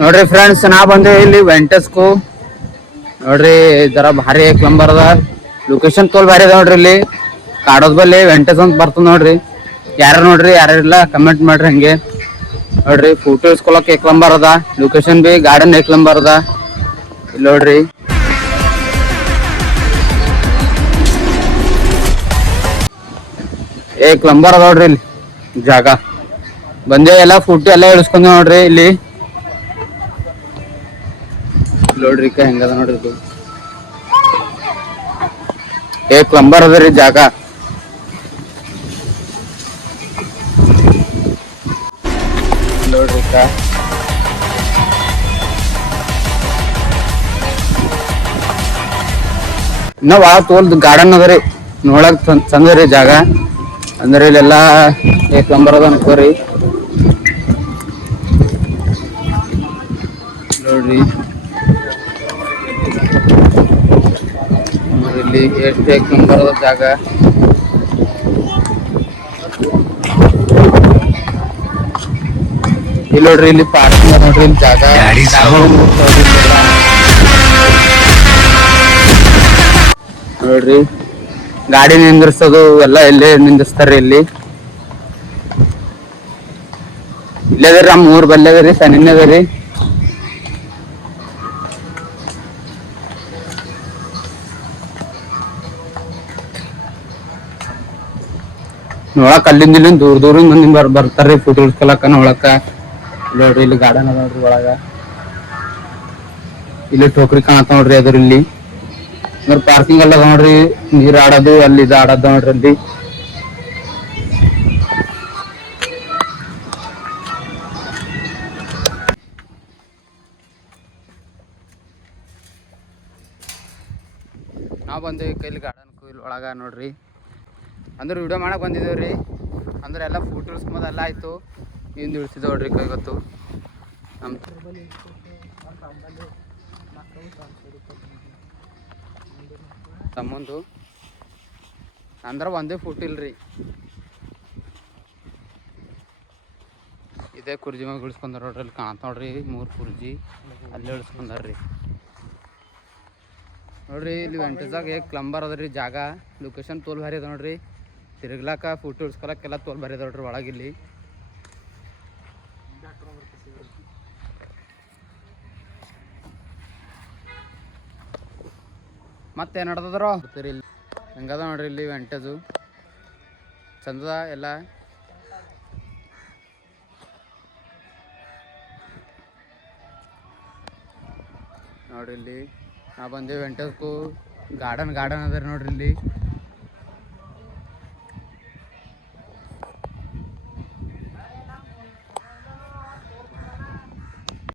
ನೋಡ್ರಿ ಫ್ರೆಂಡ್ಸ್ ನಾ ಬಂದೆ ಇಲ್ಲಿ ವೆಂಟಸ್ಕು ನೋಡ್ರಿ ಜರ ಭಾರಿ ಏಕ್ ನಂಬರ್ ಅದ ಲೊಕೇಶನ್ ತೋಲ್ ಭಾರಿ ಅದ ನೋಡ್ರಿ ಇಲ್ಲಿ ಕಾಡೋದ್ ಬಲ್ಲಿ ವೆಂಟಸ್ ಅಂತ ಬರ್ತದ ನೋಡ್ರಿ ಯಾರ ನೋಡ್ರಿ ಯಾರಿಲ್ಲ ಕಮೆಂಟ್ ಮಾಡ್ರಿ ಹಂಗೆ ನೋಡ್ರಿ ಫೋಟೋ ಇಸ್ಕೊಳಕ್ ಏಕ್ ನಂಬರ್ ಅದ ಲೊಕೇಶನ್ ಬಿ ಗಾರ್ಡನ್ ಏಕ್ ನಂಬರ್ ಅದ ಇಲ್ಲಿ ನೋಡ್ರಿ ಏಕ್ ನಂಬರ್ ಅದ ನೋಡ್ರಿ ಇಲ್ಲಿ ಜಾಗ ಬಂದೆ ಎಲ್ಲ ಫೋಟೋ ಎಲ್ಲ ಇಳಿಸ್ಕೊಂಡ್ ನೋಡ್ರಿ ಇಲ್ಲಿ ನೋಡ್ರಿ ಹೆಂಗದ ನೋಡ್ರಿ ಇದು ಏಕ್ ನಂಬರ್ ಅದ ರೀ ಜಾಗ ನೋಡ್ರಿ ಇನ್ನ ಭಾಳ ತೋಲ್ ಗಾರ್ಡನ್ ಅದ ರೀ ನೋಡಕ್ ಚಂದ ರೀ ಜಾಗ ಅಂದ್ರೆ ಇಲ್ಲೆಲ್ಲಾ ಏಕ್ ನಂಬರ್ ಅದ ಅನ್ಕೋರಿ ನೋಡ್ರಿ ಇಲ್ಲಿ ಎಷ್ಟು ಏಕ್ ನಂಬರ್ ಅದ ಜಾಗ ಇಲ್ಲಿ ನೋಡ್ರಿ ಇಲ್ಲಿ ಪಾರ್ಕಿಂಗ್ ನೋಡ್ರಿ ಇಲ್ಲಿ ಜಾಗ ನೋಡ್ರಿ ಗಾಡಿ ನಿಂದ್ರಿಸೋದು ಎಲ್ಲ ಇಲ್ಲೇ ನಿಂದಿಸ್ತಾರ್ರಿ ಇಲ್ಲಿ ಇಲ್ಲೇ ಅದ್ರಿ ನಮ್ಮ ಊರ್ ಬಲ್ಲೆ ಅದರಿ ಸನಿನೇ ಅದರಿ ನೋಡಕ್ ಅಲ್ಲಿಂದ ಇಲ್ಲಿಂದ ದೂರ ದೂರಿಂದ ಮಂದಿ ಬರ್ತಾರ್ರಿ ಫೋಟೋ ಇಡ್ಸ್ಕೊಳಕ ನೋಡಕ ನೋಡ್ರಿ ಇಲ್ಲಿ ಗಾರ್ಡನ್ ಅದ ನೋಡ್ರಿ ಒಳಗ ಇಲ್ಲಿ ಟೋಕ್ರಿ ಕಾಣತ್ತ ನೋಡ್ರಿ ಅದ್ರ ಇಲ್ಲಿ ಪಾರ್ಕಿಂಗ್ ಎಲ್ಲ ನೋಡ್ರಿ ನೀರ್ ಆಡೋದು ಅಲ್ಲಿ ಇದು ಆಡೋದು ನೋಡ್ರಿ ಅಲ್ಲಿ ನಾವು ಬಂದೇವಿ ಕೈಲಿ ಗಾರ್ಡನ್ ಇಲ್ಲಿ ಒಳಗ ನೋಡ್ರಿ ಅಂದ್ರೆ ವಿಡಿಯೋ ಮಾಡಕ್ ಬಂದಿದ್ದೇವ್ರಿ ಅಂದ್ರೆ ಎಲ್ಲ ಫೋಟೋ ಇಡ್ಸ್ಕೊಂಬದು ಎಲ್ಲ ಆಯ್ತು ಹಿಂದೆ ಇಳಿಸಿದ ನೋಡ್ರಿ ಕೈ ಗೊತ್ತು ನಮ್ಮ ತಮ್ಮಂದು ಅಂದ್ರೆ ಒಂದೇ ಫೋಟೋ ಇಲ್ರಿ ಇದೇ ಕುರ್ಜಿ ಮ್ಯಾಗ ಇಳಿಸ್ಕೊಂಡಾರ ನೋಡ್ರಿ ಅಲ್ಲಿ ಕಾಣತ್ತ ನೋಡ್ರಿ 3 ಕುರ್ಜಿ ಅಲ್ಲೇ ಇಳಿಸ್ಕೊಂಡಾರ್ರಿ ನೋಡ್ರಿ ಇಲ್ಲಿ ವೆಂಟಸ್ದಾಗ ಏಕ್ ಕ್ಲಂಬರ್ ಅದ ರೀ ಜಾಗ ಲೊಕೇಶನ್ ತೋಲ್ ಭಾರಿ ಅದ ನೋಡ್ರಿ ತಿರುಗ್ಲಾಕ ಫೋಟೋ ಇಡ್ಸ್ಕೊಳಕ್ಕೆಲ್ಲ ತೋಲ್ ಭಾರಿ ಅದ ನೋಡ್ರಿ ಒಳಗಿಲ್ಲಿ ಮತ್ತೆ ನಡ್ದದ್ರ ಇಲ್ಲಿ ಹೆಂಗದ ನೋಡ್ರಿ ಇಲ್ಲಿ ವೆಂಟೇಜು ಚಂದದ ಎಲ್ಲ ನೋಡ್ರಿ ಇಲ್ಲಿ ನಾ ಬಂದೇವಿ ವೆಂಟೇಜ್ಗೂ ಗಾರ್ಡನ್ ಅದ ನೋಡ್ರಿ ಇಲ್ಲಿ